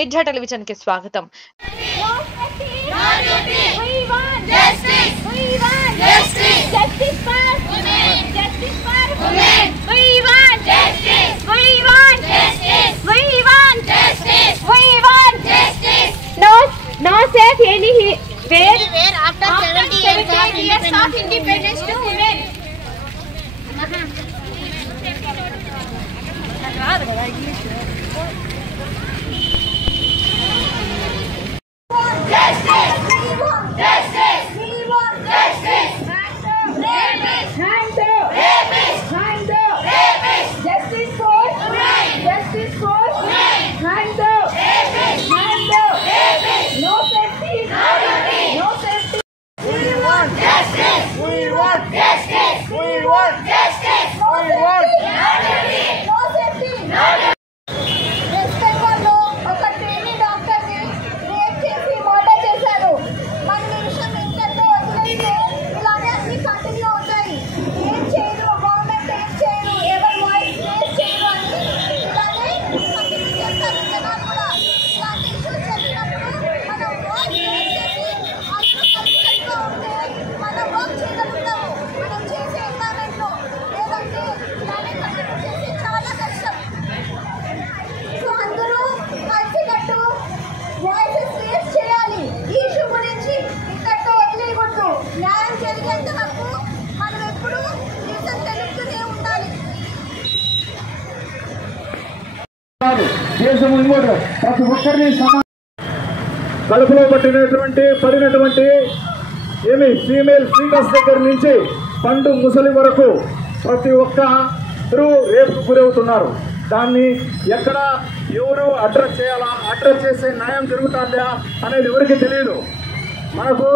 Mirza television కి స్వాగతం. No safe anywhere after 70 years of independence to women. దేశం ఇంకోటి ప్రతి ఒక్కరిని కడుపులో పడినటువంటి ఫీమేల్ ఫీటస్ దగ్గర నుంచి పండు ముసలి వరకు ప్రతి ఒక్కరు రేపుకు గురవుతున్నారు. దాన్ని ఎక్కడ ఎవరు అడ్రస్ చేయాలా, అడ్రస్ చేసే న్యాయం జరుగుతుందా అనేది ఎవరికి తెలియదు. మనకు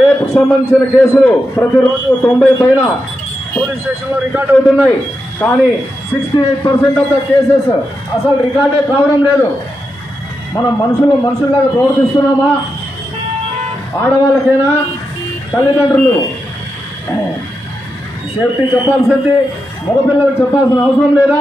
రేపుకు సంబంధించిన కేసులు ప్రతిరోజు 90 పైన పోలీస్ స్టేషన్లో రికార్డ్ అవుతున్నాయి. కానీ 68% ఆఫ్ ద కేసెస్ అసలు రికార్డే కావడం లేదు. మనం మనుషుల్లాగా ప్రవర్తిస్తున్నామా? ఆడవాళ్ళకైనా తల్లిదండ్రులు సేఫ్టీ చెప్పాల్సింది, మగపిల్లలకు చెప్పాల్సిన అవసరం లేదా?